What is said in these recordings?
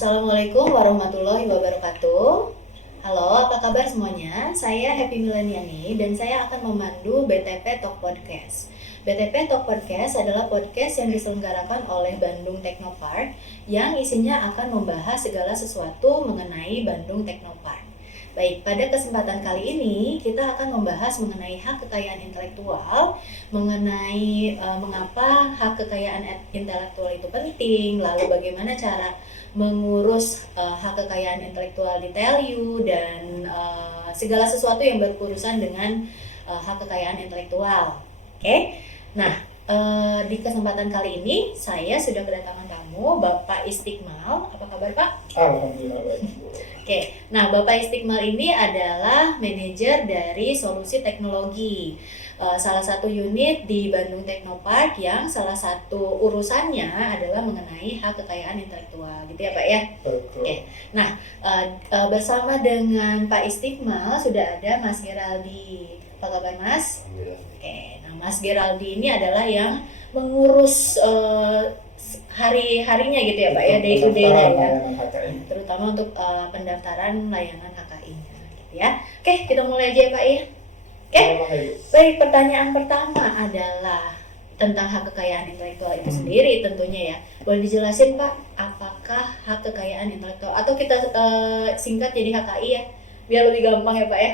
Assalamualaikum warahmatullahi wabarakatuh. Halo, apa kabar semuanya? Saya Happy Mileniani dan saya akan memandu BTP Talk Podcast. BTP Talk Podcast adalah podcast yang diselenggarakan oleh Bandung Technopark yang isinya akan membahas segala sesuatu mengenai Bandung Technopark. Baik, pada kesempatan kali ini kita akan membahas mengenai hak kekayaan intelektual, mengenai mengapa hak kekayaan intelektual itu penting, lalu bagaimana cara mengurus hak kekayaan intelektual di TELU dan segala sesuatu yang berurusan dengan hak kekayaan intelektual. Oke. Nah, di kesempatan kali ini saya sudah kedatangan tamu Bapak Istiqmal. Apa kabar, Pak? Alhamdulillah baik. Oke. Nah, Bapak Istiqmal ini adalah manajer dari Solusi Teknologi. Salah satu unit di Bandung Technopark yang salah satu urusannya adalah mengenai hak kekayaan intelektual, gitu ya Pak ya? Betul. Oke. Nah, bersama dengan Pak Istiqmal sudah ada Mas Geraldi. Apa kabar Mas? Oke. Nah, Mas Geraldi ini adalah yang mengurus hari-harinya gitu ya Pak ya, day to day-nya ya. Terutama untuk pendaftaran layanan HKI-nya gitu ya. Oke, kita mulai aja ya Pak ya. Oke, baik, pertanyaan pertama adalah tentang hak kekayaan intelektual itu sendiri tentunya ya. Boleh dijelasin Pak, apakah hak kekayaan intelektual, atau kita singkat jadi HKI ya, biar lebih gampang ya Pak ya?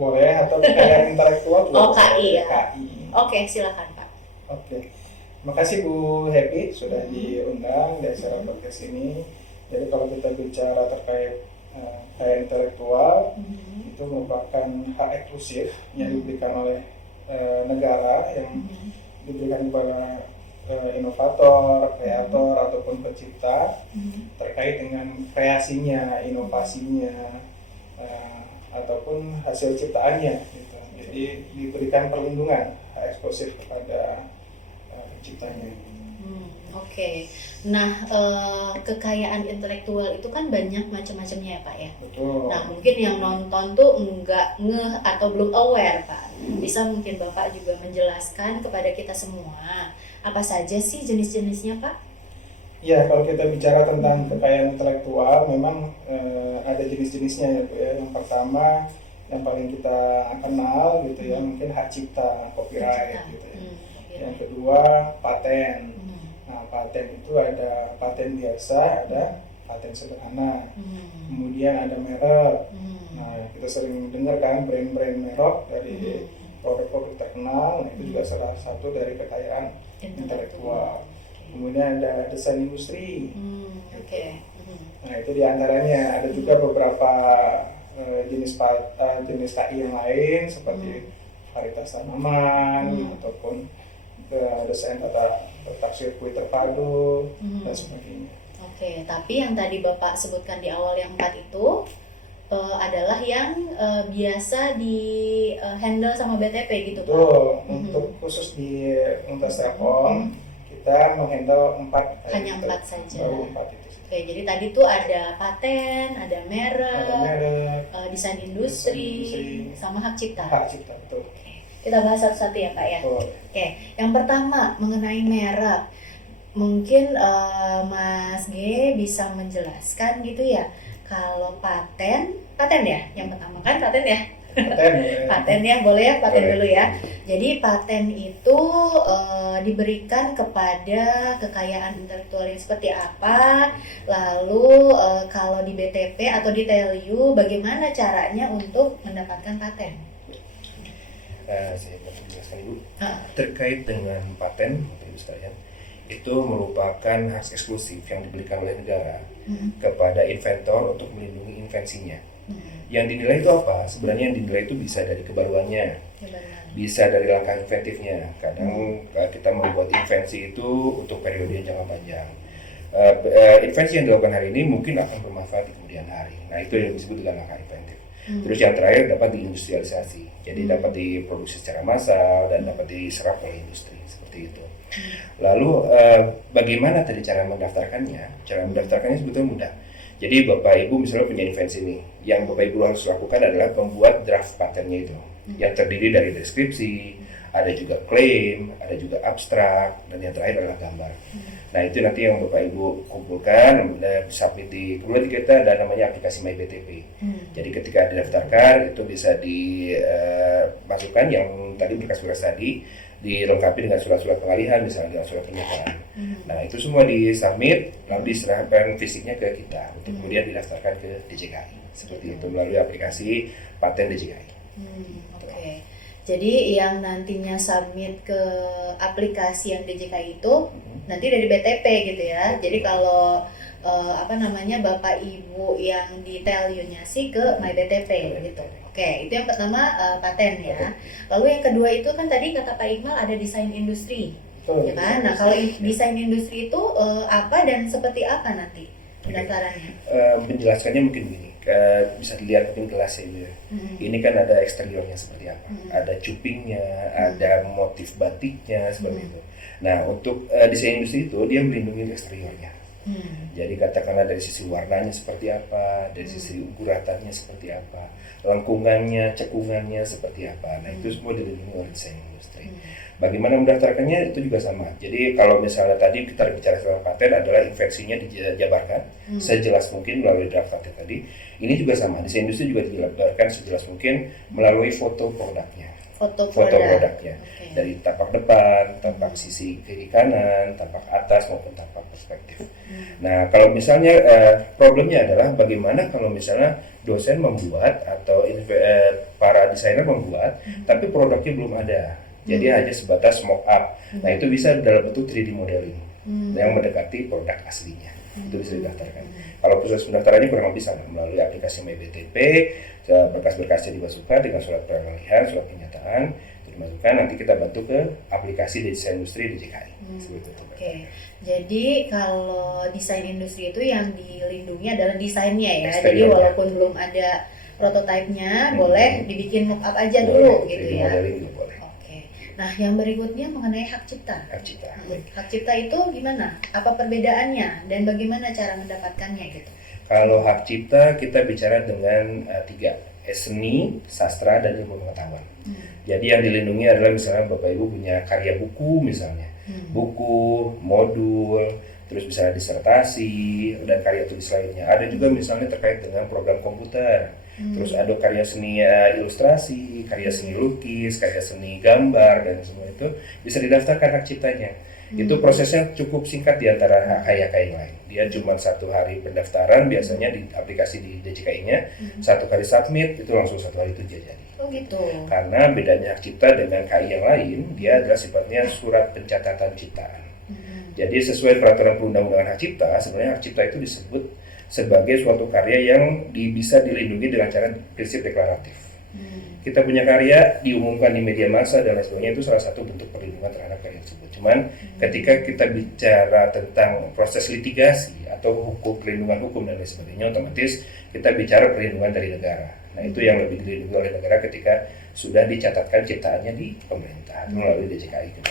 Boleh, atau kekayaan intelektual juga. Oh, KI ya? KI. Oke, silakan Pak. Oke, makasih Bu Happy sudah diundang di acara podcast ini. Jadi kalau kita bicara terkait kekayaan intelektual, itu merupakan hak eksklusif yang diberikan oleh negara, yang diberikan kepada inovator, kreator ataupun pencipta terkait dengan kreasinya, inovasinya, ataupun hasil ciptaannya gitu. Jadi diberikan perlindungan hak eksklusif kepada penciptanya. Oke. Nah, kekayaan intelektual itu kan banyak macam-macamnya ya Pak ya. Betul. Nah, mungkin yang nonton tuh nggak ngeh atau belum aware Pak. Bisa mungkin Bapak juga menjelaskan kepada kita semua apa saja sih jenis-jenisnya Pak? Ya, kalau kita bicara tentang kekayaan intelektual, memang ada jenis-jenisnya ya Bu ya. Yang pertama, yang paling kita kenal gitu ya, mungkin hak cipta, copyright gitu ya. Yang kedua, paten. Nah, paten itu ada paten biasa, ada paten sederhana. Kemudian ada merek. Nah, kita sering dengar kan brand-brand merek dari produk-produk terkenal. Nah, itu juga salah satu dari kekayaan intelektual. Kemudian ada desain industri. Nah, itu diantaranya. Ada juga beberapa jenis KI yang lain seperti varietas tanaman ataupun desain tata sirkuit terpadu dan sebagainya. Oke, tapi yang tadi Bapak sebutkan di awal yang 4 itu adalah yang biasa di handle sama BTP gitu Pak? Betul. Untuk khusus di Untas Telkom kita menghandle 4. Hanya 4 saja. Baru 4 itu. Oke, jadi tadi tuh ada paten, ada merek, desain industri, sama hak cipta. Hak cipta, betul. Kita bahas satu-satu ya Pak ya. Oke, yang pertama mengenai merek, mungkin Mas G bisa menjelaskan gitu ya. Kalau paten ya, yang pertama kan paten ya. Paten ya, boleh ya paten dulu ya. Jadi paten itu diberikan kepada kekayaan intelektual yang seperti apa. Lalu kalau di BTP atau di TELU bagaimana caranya untuk mendapatkan paten? Saya mau menjelaskan Ibu terkait dengan paten, Ibu sekalian, itu merupakan hak eksklusif yang diberikan oleh negara kepada inventor untuk melindungi invensinya. Yang dinilai itu apa? Sebenarnya yang dinilai itu bisa dari kebaruannya, bisa dari langkah inventifnya. Kadang kita membuat invensi itu untuk periode yang jangka panjang. Invensi yang dilakukan hari ini mungkin akan bermanfaat di kemudian hari. Nah, itu yang disebut dengan langkah inventif. Terus yang terakhir dapat diindustrialisasi, jadi dapat diproduksi secara massal dan dapat diserap oleh industri seperti itu. Lalu bagaimana tadi cara mendaftarkannya? Cara mendaftarkannya sebetulnya mudah. Jadi Bapak Ibu misalnya punya invensi ini, yang Bapak Ibu harus lakukan adalah membuat draft patennya itu. yang terdiri dari deskripsi, ada juga klaim, ada juga abstrak, dan yang terakhir adalah gambar. Nah itu nanti yang Bapak Ibu kumpulkan dan submit di, kemudian kita ada namanya aplikasi MyBTP. Jadi ketika didaftarkan itu bisa dimasukkan yang tadi berkas-berkas tadi, dilengkapi dengan surat-surat pengalihan, misalnya dengan surat pernyataan. Nah itu semua disubmit, lalu diserahkan fisiknya ke kita untuk kemudian didaftarkan ke DJKI. Seperti itu melalui aplikasi paten DJKI. Oke. Jadi yang nantinya submit ke aplikasi yang DJKI itu nanti dari BTP gitu ya. Jadi kalau Bapak Ibu yang di Telyu-nya sih ke MyBTP gitu. Oke, itu yang pertama paten ya. Lalu yang kedua itu kan tadi kata Pak Iqmal ada desain industri. Ya kan? Nah, kalau desain industri itu apa dan seperti apa nanti pendaftarannya? Menjelaskannya mungkin begini. Bisa dilihat mungkin gelasnya ini. Ini kan ada eksteriornya seperti apa, ada cupingnya, ada motif batiknya seperti itu. Nah untuk desain industri itu dia melindungi eksteriornya. Jadi katakanlah dari sisi warnanya seperti apa, dari sisi guratannya seperti apa, lengkungannya, cekungannya seperti apa. Nah itu semua dilindungi oleh desain industri. Bagaimana mendaftarkannya itu juga sama. Jadi kalau misalnya tadi kita bicara soal paten adalah invensinya dijabarkan sejelas mungkin melalui draft paten tadi. Ini juga sama. Desain industri juga dijabarkan sejelas mungkin melalui foto produknya. Foto produknya dari tapak depan, tapak sisi kiri kanan, tapak atas maupun tapak perspektif. Nah kalau misalnya problemnya adalah bagaimana kalau misalnya dosen membuat atau para desainer membuat, tapi produknya belum ada. Jadi hanya sebatas mock up. Nah itu bisa dalam bentuk 3D modeling yang mendekati produk aslinya. Itu bisa didaftarkan. Kalau proses pendaftarannya kurang lebih sama melalui aplikasi MyBTP, berkas-berkasnya dimasukkan dengan surat pengalihan, surat pernyataan itu dimasukkan. Nanti kita bantu ke aplikasi desain industri DJKI. Oke. Jadi kalau desain industri itu yang dilindungi adalah desainnya ya. Jadi walaupun belum ada prototipenya, boleh dibikin mock up aja dulu gitu ya. Boleh. Nah, yang berikutnya mengenai hak cipta. Hak cipta itu gimana? Apa perbedaannya dan bagaimana cara mendapatkannya gitu? Kalau hak cipta kita bicara dengan 3, seni, sastra, dan ilmu pengetahuan. Jadi yang dilindungi adalah misalnya Bapak Ibu punya karya buku misalnya, buku, modul, terus misalnya disertasi dan karya tulis lainnya. Ada juga misalnya terkait dengan program komputer. Terus ada karya seni ilustrasi, karya seni lukis, karya seni gambar, dan semua itu bisa didaftarkan hak ciptanya. Itu prosesnya cukup singkat di antara hak yang lain. Dia cuma 1 hari pendaftaran, biasanya di aplikasi di DJKI-nya, 1 kali submit, itu langsung 1 hari itu jadi. Oh gitu. Karena bedanya hak cipta dengan KI yang lain, dia adalah sifatnya surat pencatatan ciptaan. Jadi sesuai peraturan perundang-undangan hak cipta, sebenarnya hak cipta itu disebut sebagai suatu karya yang bisa dilindungi dengan cara prinsip deklaratif. Kita punya karya diumumkan di media massa dan lain sebagainya, itu salah satu bentuk perlindungan terhadap karya tersebut. Cuman ketika kita bicara tentang proses litigasi atau perlindungan hukum dan lain sebagainya, otomatis kita bicara perlindungan dari negara. Nah itu yang lebih dilindungi oleh negara ketika sudah dicatatkan ciptaannya di pemerintah melalui DJKI.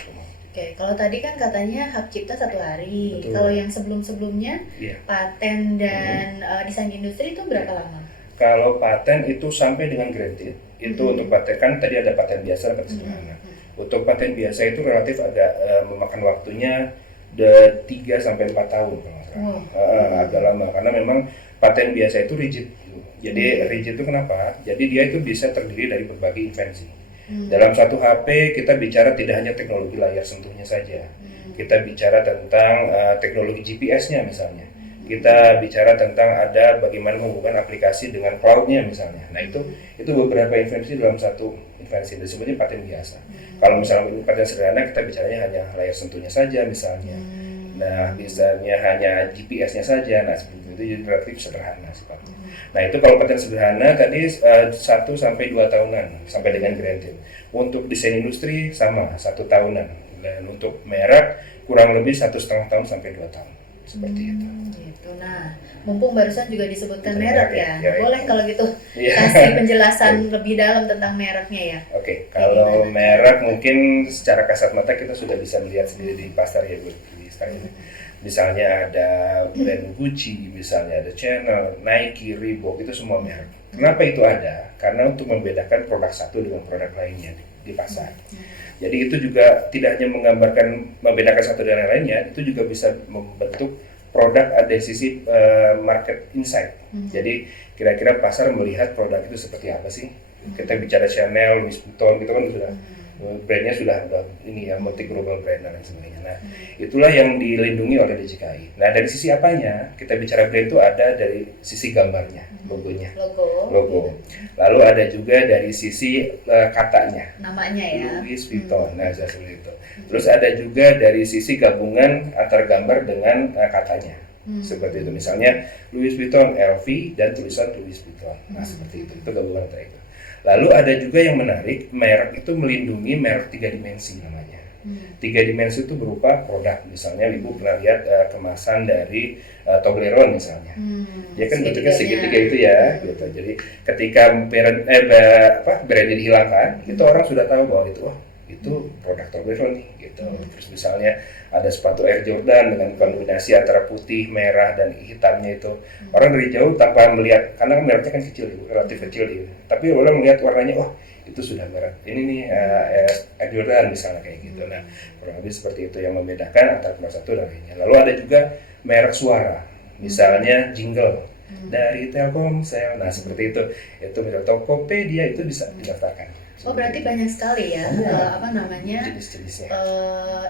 Oke, kalau tadi kan katanya hak cipta 1 hari. Betul. Kalau yang sebelum-sebelumnya paten dan desain industri itu berapa lama? Kalau paten itu sampai dengan granted, itu untuk paten kan tadi ada paten biasa dan paten sederhana. Untuk paten biasa itu relatif agak memakan waktunya 3-4 tahun kalau nggak salah. Agak lama karena memang paten biasa itu rigid. Jadi rigid itu kenapa? Jadi dia itu bisa terdiri dari berbagai invensi. Dalam satu HP kita bicara tidak hanya teknologi layar sentuhnya saja. Kita bicara tentang teknologi GPS-nya misalnya. Kita bicara tentang ada bagaimana menghubungkan aplikasi dengan cloud-nya misalnya. Nah itu beberapa invensi dalam satu invensi, disebutnya paten biasa. Kalau misalnya paten sederhana kita bicaranya hanya layar sentuhnya saja misalnya. Nah misalnya hanya GPS-nya saja. Nah seperti itu jadi relatif sederhana sifatnya. Nah itu kalau paten sederhana tadi 1-2 tahunan sampai dengan granted. Untuk desain industri sama 1 tahunan. Dan untuk merek kurang lebih 1,5 tahun sampai 2 tahun. Seperti itu. Gitu. Nah, mumpung barusan juga disebutkan merek ya. Ya, boleh kalau gitu kasih penjelasan lebih dalam tentang mereknya ya. Oke, kalau merek mungkin secara kasat mata kita sudah bisa melihat sendiri di pasar ya Bu. Misalnya ada brand Gucci, misalnya ada Chanel, Nike, Reebok, itu semua merek. Kenapa itu ada? Karena untuk membedakan produk satu dengan produk lainnya di pasar. Jadi itu juga tidak hanya menggambarkan membedakan satu dengan lainnya, itu juga bisa membentuk produk ada sisi market insight. Jadi kira-kira pasar melihat produk itu seperti apa sih? Kita bicara Chanel, Louis Vuitton, gitu kan sudah brandnya sudah ini ya, multi global brand dan lain sebagainya. Nah, itulah yang dilindungi oleh DJKI. Nah, dari sisi apanya? Kita bicara brand itu ada dari sisi gambarnya, logonya, logo. Lalu ada juga dari sisi katanya, namanya ya, Louis Vuitton. Nah, seperti itu. Terus ada juga dari sisi gabungan antar gambar dengan katanya. Seperti itu, misalnya Louis Vuitton LV dan tulisan Louis Vuitton. Nah, seperti itu gabungan antara itu. Lalu ada juga yang menarik, merek itu melindungi merek 3 dimensi namanya. 3 dimensi itu berupa produk, misalnya Ibu pernah lihat kemasan dari Toblerone misalnya. Dia kan bentuknya segitiga itu ya, gitu. Jadi ketika brandnya dihilangkan, itu orang sudah tahu bahwa itu produk Toblerone nih, gitu. Terus misalnya ada sepatu Air Jordan dengan kombinasi antara putih, merah, dan hitamnya itu. Orang dari jauh tanpa melihat, karena mereknya kan kecil, relatif kecil gitu. Tapi orang melihat warnanya, itu sudah merek ini nih Air Jordan misalnya kayak gitu. Nah, kurang lebih seperti itu yang membedakan antara produk satu dan lainnya. Lalu ada juga merek suara, misalnya jingle dari Telkomsel. Nah, seperti itu misalnya Tokopedia itu bisa didaftarkan. Berarti banyak sekali ya, jenis-jenisnya,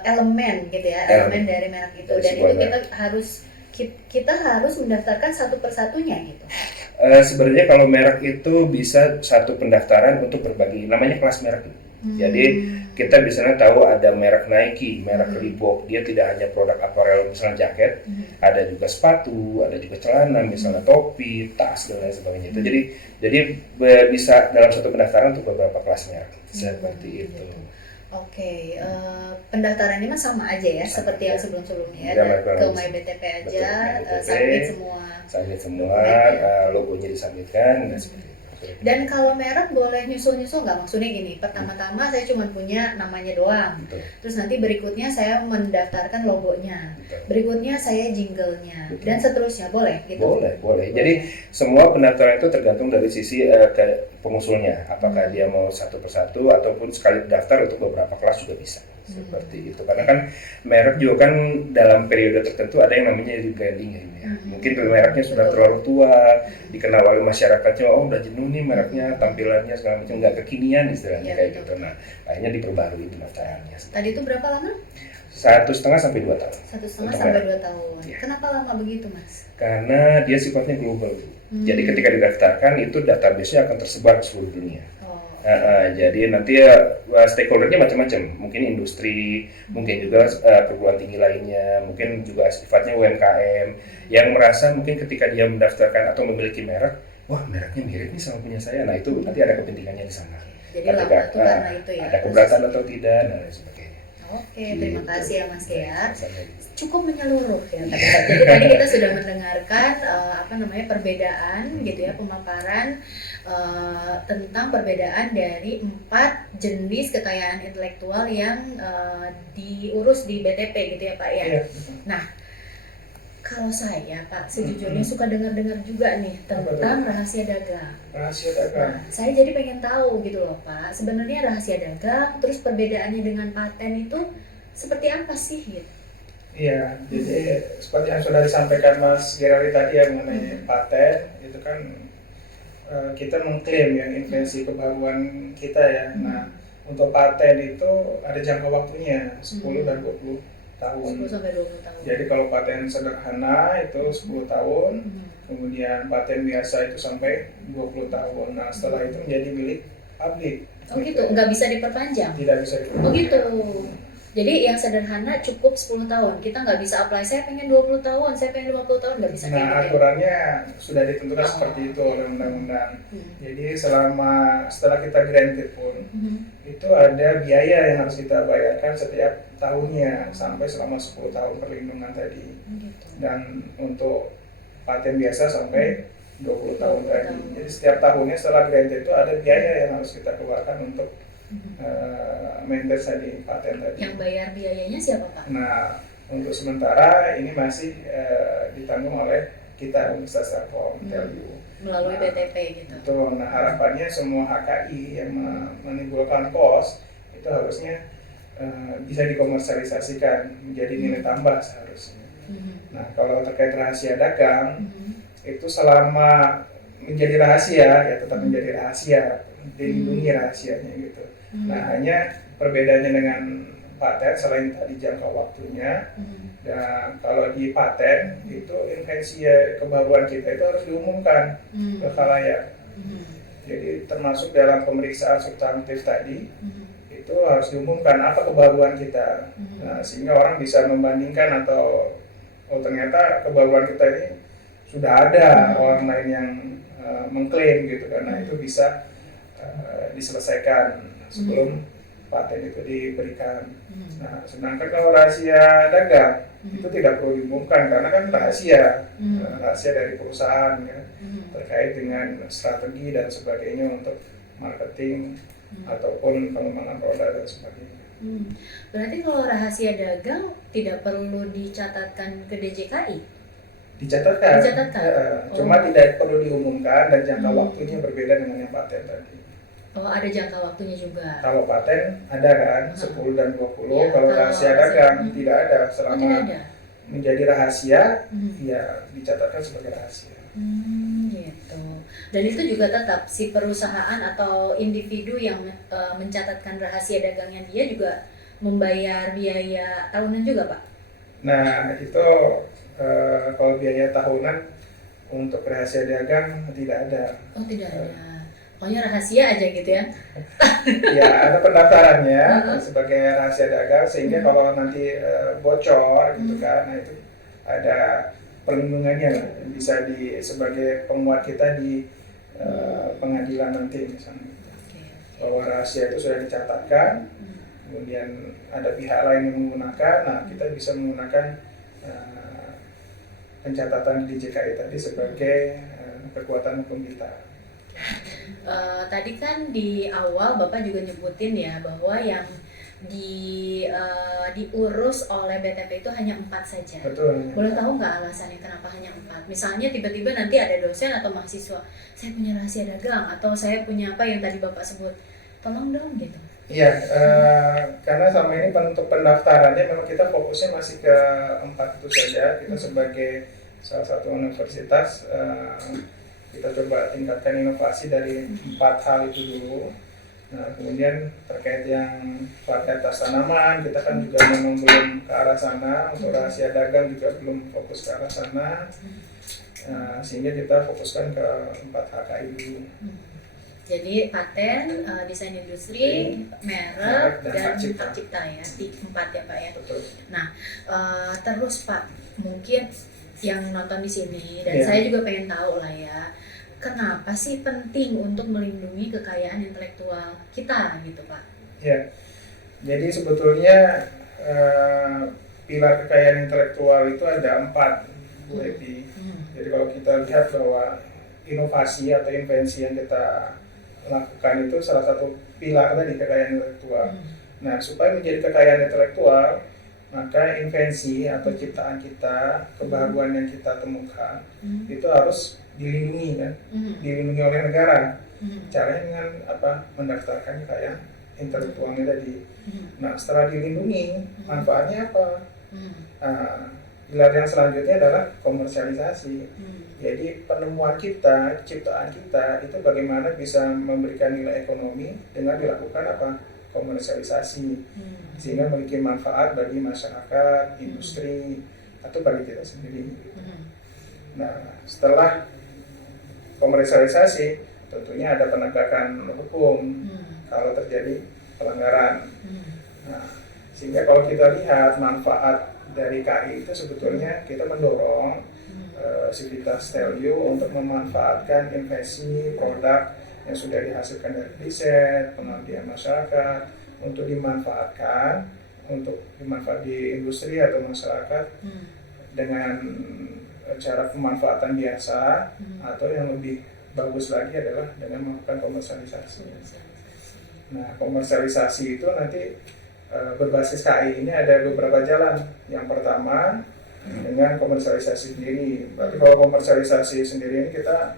elemen gitu ya, elemen dari merek itu. Dan itu kita harus mendaftarkan satu persatunya gitu. Sebenarnya kalau merek itu bisa satu pendaftaran untuk berbagi, namanya kelas merek. Jadi kita misalnya tahu ada merek Nike, merek Reebok, dia tidak hanya produk apparel misalnya jaket, ada juga sepatu, ada juga celana, misalnya topi, tas dan lain sebagainya. Itu jadi bisa dalam satu pendaftaran untuk beberapa kelas merek seperti itu. Oke, pendaftaran ini mah sama aja ya, seperti yang sebelum-sebelumnya ya, ke MyBTP aja, submit semua, logonya disubmitkan, dan seperti itu. Dan kalau merek boleh nyusul-nyusul nggak? Maksudnya gini, pertama-tama saya cuma punya namanya doang, terus nanti berikutnya saya mendaftarkan logonya, berikutnya saya jinglenya, dan seterusnya, boleh gitu? Boleh. Jadi semua pendaftaran itu tergantung dari sisi pengusulnya, apakah dia mau satu persatu ataupun sekali daftar untuk beberapa kelas juga bisa. Seperti itu, karena kan merek juga kan dalam periode tertentu ada yang namanya rebranding ya. Mungkin mereknya sudah terlalu tua, dikenal oleh masyarakatnya, udah jenuh nih mereknya, tampilannya segala macam nggak kekinian istilahnya kayak gitu. Nah, akhirnya diperbarui pendaftarannya. Tadi itu berapa lama? 1,5 sampai 2 tahun. 1,5 sampai 2 tahun. Ya. Kenapa lama begitu, Mas? Karena dia sifatnya global. Jadi ketika didaftarkan itu database-nya akan tersebar di seluruh dunia. Jadi nanti stakeholder-nya macam-macam, mungkin industri, mungkin juga perguruan tinggi lainnya, mungkin juga sifatnya UMKM yang merasa mungkin ketika dia mendaftarkan atau memiliki merek, mereknya mirip nih sama punya saya. Nah, itu nanti ada kepentingannya di sana. Jadi lama itu karena itu ya. Ada keberatan atau tidak dan lain sebagainya. Oke, terima kasih ya Mas Gea. Cukup menyeluruh ya. Jadi tadi kita sudah mendengarkan perbedaan gitu ya, pemaparan tentang perbedaan dari 4 jenis kekayaan intelektual yang diurus di BTP gitu ya Pak ya. Nah, kalau saya Pak sejujurnya suka dengar-dengar juga nih tentang rahasia dagang. Nah, saya jadi pengen tahu gitu loh Pak, sebenarnya rahasia dagang terus perbedaannya dengan paten itu seperti apa sih gitu? Iya, jadi seperti yang sudah disampaikan Mas Gerari tadi ya mengenai paten, itu kan kita mengklaim ya invensi kebaruan kita ya. Nah, untuk paten itu ada jangka waktunya 10 dan 20 tahun. 10 sampai 20 tahun. Jadi kalau paten sederhana itu 10 tahun, kemudian paten biasa itu sampai 20 tahun. Nah, setelah itu menjadi milik publik. Oh gitu, nggak bisa diperpanjang? Tidak bisa diperpanjang. Oh gitu. Jadi yang sederhana cukup 10 tahun. Kita nggak bisa apply, saya pengen 20 tahun, saya pengen 50 tahun, nggak bisa. Nah, aturannya sudah ditentukan seperti itu oleh undang-undang. Jadi setelah kita granted pun, itu ada biaya yang harus kita bayarkan setiap tahunnya sampai selama 10 tahun perlindungan tadi. Dan untuk paten biasa sampai 20 tahun tadi. Jadi setiap tahunnya setelah granted itu ada biaya yang harus kita keluarkan untuk maintenance tadi paten tadi. Yang bayar biayanya siapa Pak? Nah, untuk sementara ini masih ditanggung oleh kita Universitas Telkom TLU melalui BTP gitu. Betul. Nah harapannya semua HKI yang menimbulkan kos itu harusnya bisa dikomersialisasikan menjadi nilai tambah seharusnya. Nah kalau terkait rahasia dagang itu selama menjadi rahasia ya tetap menjadi rahasia, dilindungi rahasianya gitu. Nah hanya perbedaannya dengan paten selain tadi jangka waktunya. Dan kalau di paten itu invensi kebaruan kita itu harus diumumkan ke khalayak. Jadi termasuk dalam pemeriksaan substantif tadi itu harus diumumkan apa kebaruan kita. Nah, sehingga orang bisa membandingkan atau ternyata kebaruan kita ini sudah ada orang lain yang mengklaim gitu, karena itu bisa diselesaikan sebelum paten itu diberikan. Nah, sedangkan kalau rahasia dagang itu tidak perlu diumumkan karena kan rahasia dari perusahaan ya, terkait dengan strategi dan sebagainya untuk marketing ataupun pengembangan produk dan sebagainya. Berarti kalau rahasia dagang tidak perlu dicatatkan ke DJKI? Dicatatkan. Cuma tidak perlu diumumkan dan jangka waktunya berbeda dengan yang paten tadi. Oh, ada jangka waktunya juga. Kalau paten ada kan 10 dan 20. Ya, kalau rahasia dagang tidak ada. Selama tidak ada. Menjadi rahasia, ya dicatatkan sebagai rahasia. Gitu. Dan itu juga tetap si perusahaan atau individu yang mencatatkan rahasia dagangnya dia juga membayar biaya tahunan juga, Pak? Nah, itu kalau biaya tahunan untuk rahasia dagang tidak ada. Oh, tidak ada. Pokoknya rahasia aja gitu ya? Ya, ada pendaftarannya sebagai rahasia dagang sehingga kalau nanti bocor gitu kan, nah itu ada perlindungannya lah, bisa sebagai penguat kita di pengadilan nanti misalnya. Bahwa rahasia itu sudah dicatatkan, kemudian ada pihak lain yang menggunakan, nah kita bisa menggunakan pencatatan di DJKI tadi sebagai kekuatan hukum kita. Tadi kan di awal Bapak juga nyebutin ya bahwa yang diurus oleh BTP itu hanya 4 saja. Betul. Boleh tahu nggak alasannya kenapa hanya 4? Misalnya tiba-tiba nanti ada dosen atau mahasiswa, saya punya rahasia dagang atau saya punya apa yang tadi Bapak sebut, tolong dong gitu. Iya, karena selama ini untuk pendaftarannya memang kita fokusnya masih ke 4 itu saja. Kita sebagai salah satu universitas kita coba tingkatkan inovasi dari 4 hal itu dulu. Nah, kemudian terkait yang varietas tanaman, kita kan juga memang belum ke arah sana. Untuk rahasia dagang juga belum fokus ke arah sana. Sehingga kita fokuskan ke 4 HKI dulu. Jadi paten, desain industri, merek, dan hak cipta ya, 4 ya Pak ya. Betul. Nah, terus Pak, mungkin yang nonton di sini dan saya juga pengen tahu lah ya, kenapa sih penting untuk melindungi kekayaan intelektual kita gitu Pak? Ya, jadi sebetulnya pilar kekayaan intelektual itu ada 4, Bu Epi. Jadi kalau kita lihat bahwa inovasi atau invensi yang kita lakukan itu salah satu pilar tadi kekayaan intelektual. Nah, supaya menjadi kekayaan intelektual, maka invensi atau ciptaan kita, kebaruan yang kita temukan itu harus dilindungi kan, dilindungi oleh negara. Caranya dengan apa? Mendaftarkan kekayaan intelektualnya tadi. Nah, setelah dilindungi, manfaatnya apa? Pilar yang selanjutnya adalah komersialisasi. Jadi penemuan kita, ciptaan kita itu bagaimana bisa memberikan nilai ekonomi dengan dilakukan apa? Komersialisasi, sehingga memiliki manfaat bagi masyarakat, industri, atau bagi kita sendiri. Nah, setelah komersialisasi, tentunya ada penegakan hukum kalau terjadi pelanggaran. Nah, sehingga kalau kita lihat manfaat dari KI itu sebetulnya kita mendorong Sivitas TLU untuk memanfaatkan investasi produk yang sudah dihasilkan dari riset, pengabdian masyarakat untuk dimanfaatkan di industri atau masyarakat dengan cara pemanfaatan biasa atau yang lebih bagus lagi adalah dengan melakukan komersialisasi. Nah, komersialisasi itu nanti berbasis KI ini ada beberapa jalan. Yang pertama dengan komersialisasi sendiri. Berarti kalau komersialisasi sendiri ini kita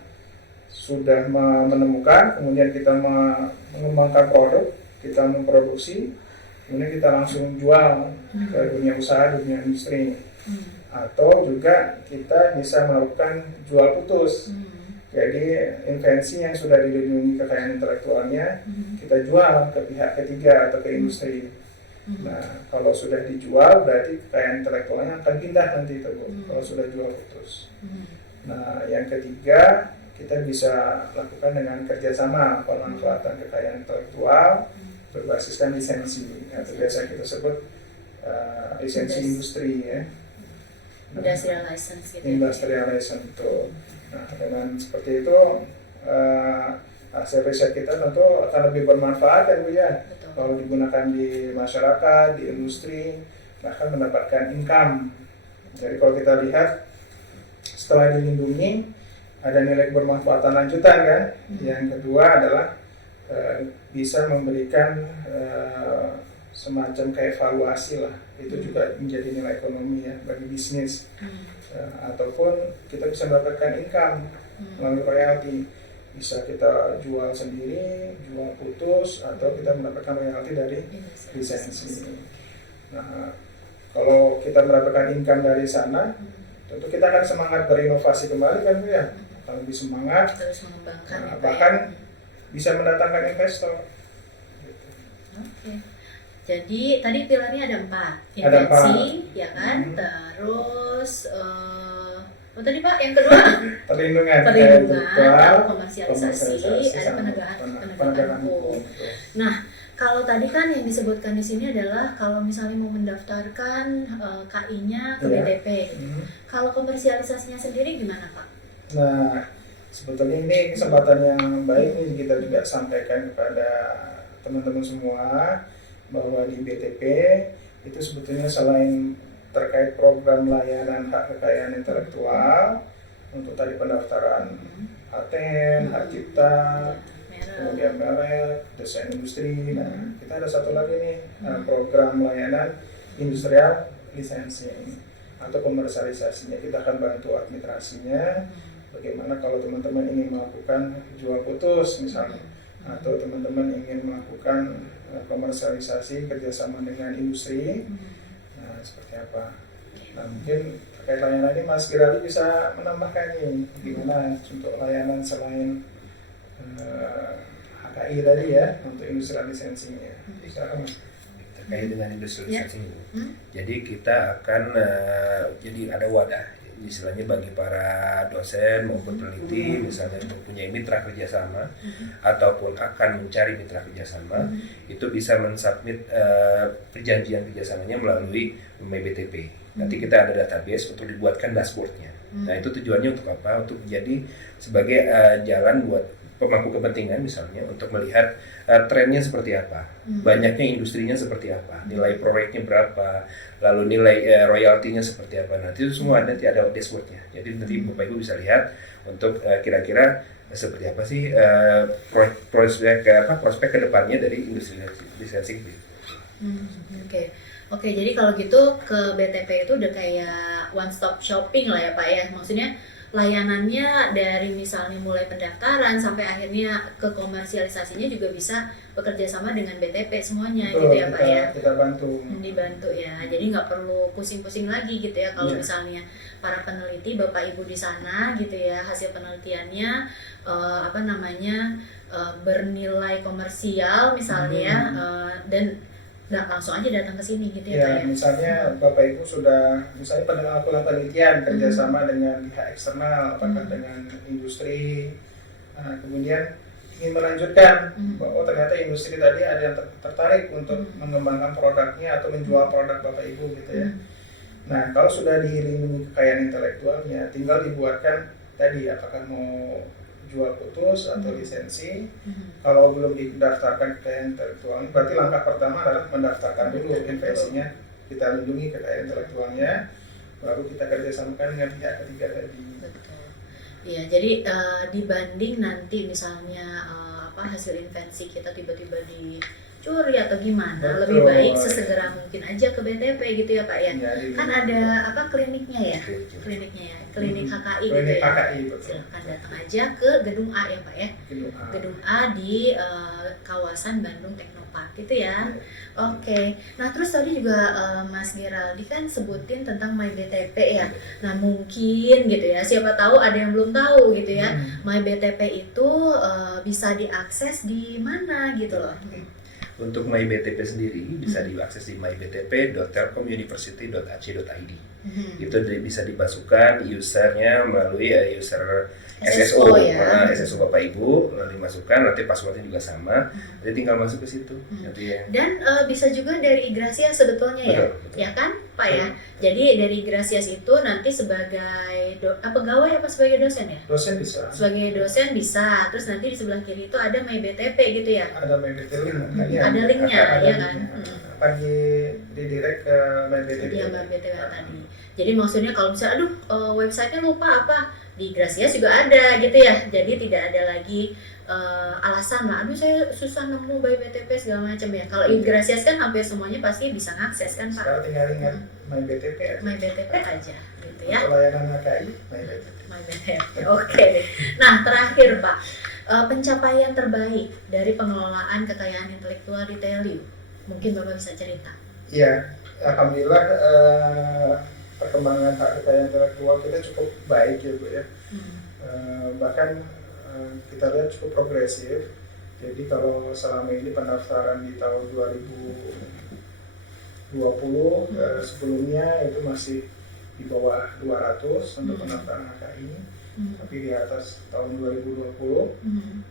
sudah menemukan, kemudian kita mengembangkan produk, kita memproduksi, kemudian kita langsung jual ke dunia usaha, dunia industri. Atau juga kita bisa melakukan jual putus. Jadi invensi yang sudah dilindungi kekayaan intelektualnya kita jual ke pihak ketiga atau ke industri. Nah, kalau sudah dijual berarti kekayaan intelektualnya akan pindah nanti itu, kalau sudah jual putus. Nah, yang ketiga kita bisa lakukan dengan kerjasama pemanfaatan kekayaan intelektual berbasiskan lisensi, atau biasa kita sebut lisensi industri ya. Industrial license gitu. Industrial license itu. Nah, dengan seperti itu hasil riset kita tentu akan lebih bermanfaat kan Bu ya. Betul. Kalau digunakan di masyarakat, di industri, bahkan mendapatkan income. Jadi kalau kita lihat setelah dilindungi ada nilai bermanfaatan lanjutan kan. Yang kedua adalah bisa memberikan semacam kayak evaluasi lah. Itu juga menjadi nilai ekonomi ya bagi bisnis. Ataupun kita bisa mendapatkan income melalui royalti. Bisa kita jual sendiri, jual putus, atau kita mendapatkan royalti dari lisensi. Nah, kalau kita mendapatkan income dari sana, tentu kita akan semangat berinovasi kembali kan Bu ya. Akan lebih semangat, terus mengembangkan bahkan bisa mendatangkan investor. Gitu. Oke. Jadi tadi pilarnya ada 4, Ada invensi, ya kan? Terus apa tadi Pak? Yang kedua Perlindungan, lalu komersialisasi, ada penegakan hukum. Nah, kalau tadi kan yang disebutkan di sini adalah kalau misalnya mau mendaftarkan KI-nya ke BTP. Kalau komersialisasinya sendiri gimana Pak? Nah, sebetulnya ini kesempatan yang baik nih kita juga sampaikan kepada teman-teman semua bahwa di BTP itu sebetulnya selain terkait program layanan hak kekayaan intelektual untuk tadi pendaftaran paten, hak cipta, kemudian merek, desain industri. Nah, kita ada satu lagi nih program layanan industrial licensing atau komersialisasinya. Kita akan bantu administrasinya. Bagaimana kalau teman-teman ingin melakukan jual putus misalnya, atau teman-teman ingin melakukan komersialisasi kerjasama dengan industri. Nah, seperti apa? Nah, mungkin terkait layanan ini Mas Girali bisa menambahkan nih gimana untuk layanan selain HKI tadi ya untuk industri lisensinya. Silakan Mas. Terkait dengan industri lisensi ini. Jadi kita akan jadi ada wadah istilahnya bagi para dosen maupun peneliti misalnya mempunyai mitra kerjasama ataupun akan mencari mitra kerjasama itu bisa mensubmit perjanjian kerjasamanya melalui BTP. Nanti kita ada database untuk dibuatkan dashboardnya. Nah itu tujuannya untuk apa? Untuk menjadi sebagai jalan buat pemangku kepentingan misalnya untuk melihat trennya seperti apa, banyaknya industrinya seperti apa, nilai proyeknya berapa, lalu nilai royaltinya seperti apa. Nanti itu semua nanti ada dashboardnya. Jadi nanti Bapak Ibu bisa lihat untuk kira-kira seperti apa sih prospek kedepannya dari industri licensing. Oke, jadi kalau gitu ke BTP itu udah kayak one stop shopping lah ya Pak ya. Maksudnya layanannya dari misalnya mulai pendaftaran sampai akhirnya ke komersialisasinya juga bisa bekerja sama dengan BTP semuanya. Betul, gitu ya Pak ya. Kita bantu. Dibantu ya. Jadi nggak perlu pusing-pusing lagi gitu ya kalau misalnya para peneliti Bapak Ibu di sana gitu ya hasil penelitiannya bernilai komersial misalnya dan langsung aja datang ke sini gitu ya Pak ya. Misalnya Bapak Ibu sudah misalnya pada melakukan penelitian kerjasama dengan pihak eksternal, apakah dengan industri, kemudian ingin melanjutkan bahwa ternyata industri tadi ada yang tertarik untuk mengembangkan produknya atau menjual produk Bapak Ibu gitu ya. Nah kalau sudah dilindungi kekayaan intelektualnya, tinggal dibuatkan tadi apakah mau jual putus atau lisensi. Kalau belum didaftarkan kekayaan intelektualnya, berarti langkah pertama adalah mendaftarkan dulu invensinya, kita lindungi kekayaan intelektualnya, baru kita kerjasamakan dengan pihak ketiga tadi. Betul. Ya, jadi dibanding nanti misalnya hasil invensi kita tiba-tiba dicuri atau gimana, Betul. lebih baik sesegera mungkin aja ke BTP gitu ya Pak ya. Ya, Kan ada kliniknya ya, klinik HKI gitu klinik ya. HKI, betul. Silakan datang aja ke gedung A ya Pak ya. Gedung A di kawasan Bandung Teknopark gitu ya. Oke. Nah terus tadi juga Mas Geraldi kan sebutin tentang MyBTP ya. Nah mungkin gitu ya, siapa tahu ada yang belum tahu gitu ya. MyBTP itu bisa diakses di mana gitu loh. Untuk MyBTP sendiri bisa diakses di mybtp.telkomuniversity.ac.id. Itu bisa dimasukkan usernya melalui user SSO ya. SSO Bapak Ibu, lalu dimasukkan, nanti passwordnya juga sama, jadi tinggal masuk ke situ. Nanti ya. Dan bisa juga dari Igrasias sebetulnya ya, betul. ya kan Pak ya. Jadi dari Igrasias itu nanti sebagai pegawai apa sebagai dosen ya? Dosen bisa. Sebagai dosen bisa. Terus nanti di sebelah kiri itu ada MyBTP gitu ya? Ada MyBTP link. Ada linknya ya kan? Akan di direct ke MyBTP. Iya MyBTP tadi. Jadi maksudnya kalau misalnya websitenya lupa apa, di Igrasias juga ada gitu ya. Jadi tidak ada lagi alasan lah, saya susah nemu MyBTP segala macam ya. Kalau Igrasias kan hampir semuanya pasti bisa ngakses kan Pak. Sekarang tinggal ingat MyBTP aja. MyBTP aja gitu ya. Pelayanan HKI MyBTP. Oke. Nah terakhir Pak, pencapaian terbaik dari pengelolaan kekayaan intelektual di TLU, mungkin Bapak bisa cerita. Iya, alhamdulillah perkembangan hak kekayaan intelektual kita cukup baik ya Bu ya. Bahkan kita lihat cukup progresif. Jadi kalau selama ini pendaftaran di tahun 2020 sebelumnya itu masih di bawah 200 untuk pendaftaran HKI, tapi di atas tahun 2020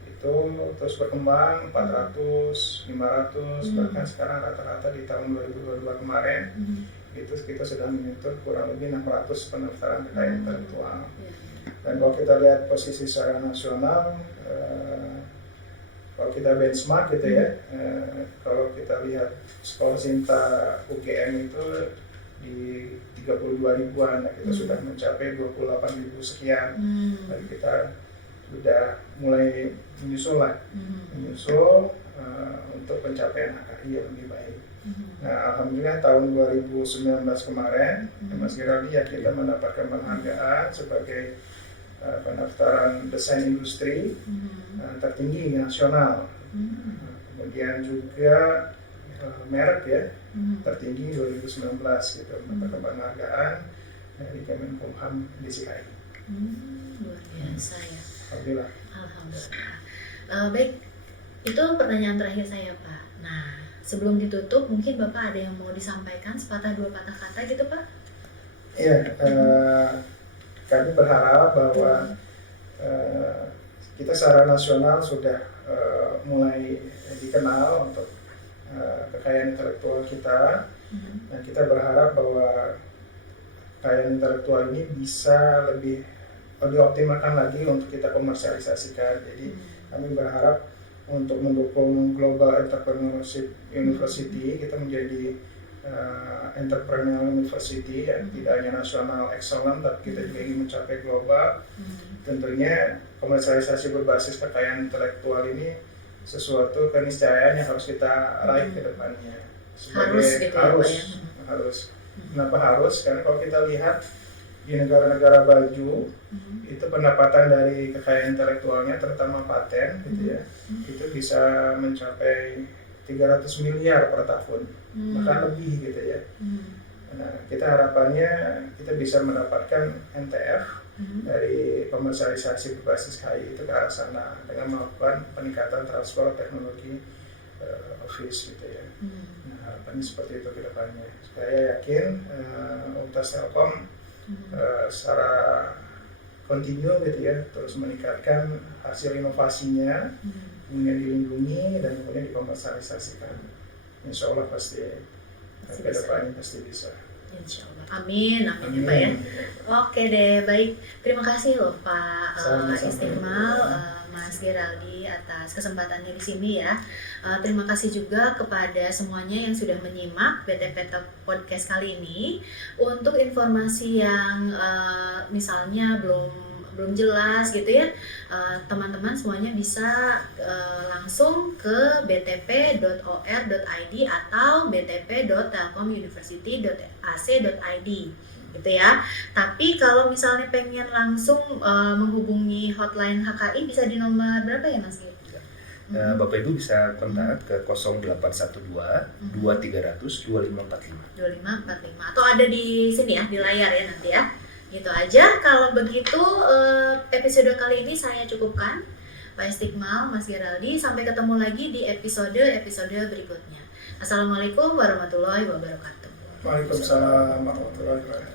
itu terus berkembang 400, 500, bahkan sekarang rata-rata di tahun 2022 kemarin itu kita sudah menyentuh kurang lebih 600 pendaftaran kekayaan intelektual. Dan kalau kita lihat posisi secara nasional, kalau kita benchmark gitu ya, kalau kita lihat skor Sinta UGM itu di 32 ribuan, kita sudah mencapai 28 ribu sekian. Jadi kita sudah mulai menyusul untuk pencapaian HKI yang lebih baik. Nah, alhamdulillah tahun 2019 kemarin, Mas Geraldi ya kita mendapatkan penghargaan sebagai pendaftaran desain industri tertinggi nasional. Kemudian juga merek ya tertinggi 2019 gitu, mendapatkan penghargaan dari Kemenkumham DCI. Luar biasa ya. Alhamdulillah. Baik, itu pertanyaan terakhir saya Pak. Nah, sebelum ditutup mungkin Bapak ada yang mau disampaikan sepatah dua patah kata gitu Pak? Iya, kami berharap bahwa kita secara nasional sudah mulai dikenal untuk kekayaan intelektual kita, dan kita berharap bahwa kekayaan intelektual ini bisa lebih dioptimalkan lagi untuk kita komersialisasikan. Jadi kami berharap untuk mendukung Global Entrepreneurship University, kita menjadi entrepreneurial university yang tidak hanya nasional excellent, tapi kita juga ingin mencapai global. Tentunya komersialisasi berbasis kekayaan intelektual ini sesuatu keniscayaan yang harus kita raih ke depannya. Harus. Kenapa harus? Karena kalau kita lihat di negara-negara maju itu pendapatan dari kekayaan intelektualnya, terutama paten gitu ya, itu bisa mencapai 300 miliar per tahun, bahkan lebih gitu ya. Nah, kita harapannya kita bisa mendapatkan NTF dari komersialisasi berbasis KI itu ke arah sana dengan melakukan peningkatan transfer teknologi office gitu ya. Nah, harapannya seperti itu ke depannya. Saya yakin Universitas Telkom secara kontinu gitu ya, terus meningkatkan hasil inovasinya, kemudian dilindungi dan kemudian dikomersialisasikan. Insya Allah pasti ke depannya pasti bisa. Insya Allah. Amin ya Pak ya. Oke deh, baik. Terima kasih loh Pak Istiqmal, Mas Geraldi atas kesempatannya di sini ya. Terima kasih juga kepada semuanya yang sudah menyimak BTP Talk Podcast kali ini. Untuk informasi yang misalnya belum belum jelas gitu ya, teman-teman semuanya bisa langsung ke btp.or.id atau btp.telkomuniversity.ac.id gitu ya. Tapi kalau misalnya pengen langsung menghubungi hotline HKI bisa di nomor berapa ya Mas? Bapak Ibu bisa kontak ke 0812 2300 2545. 2545 atau ada di sini ya di layar ya nanti ya. Gitu aja. Kalau begitu episode kali ini saya cukupkan. Pak Istiqmal, Mas Geraldi, sampai ketemu lagi di episode berikutnya. Assalamualaikum warahmatullahi wabarakatuh. Waalaikumsalam warahmatullahi wabarakatuh.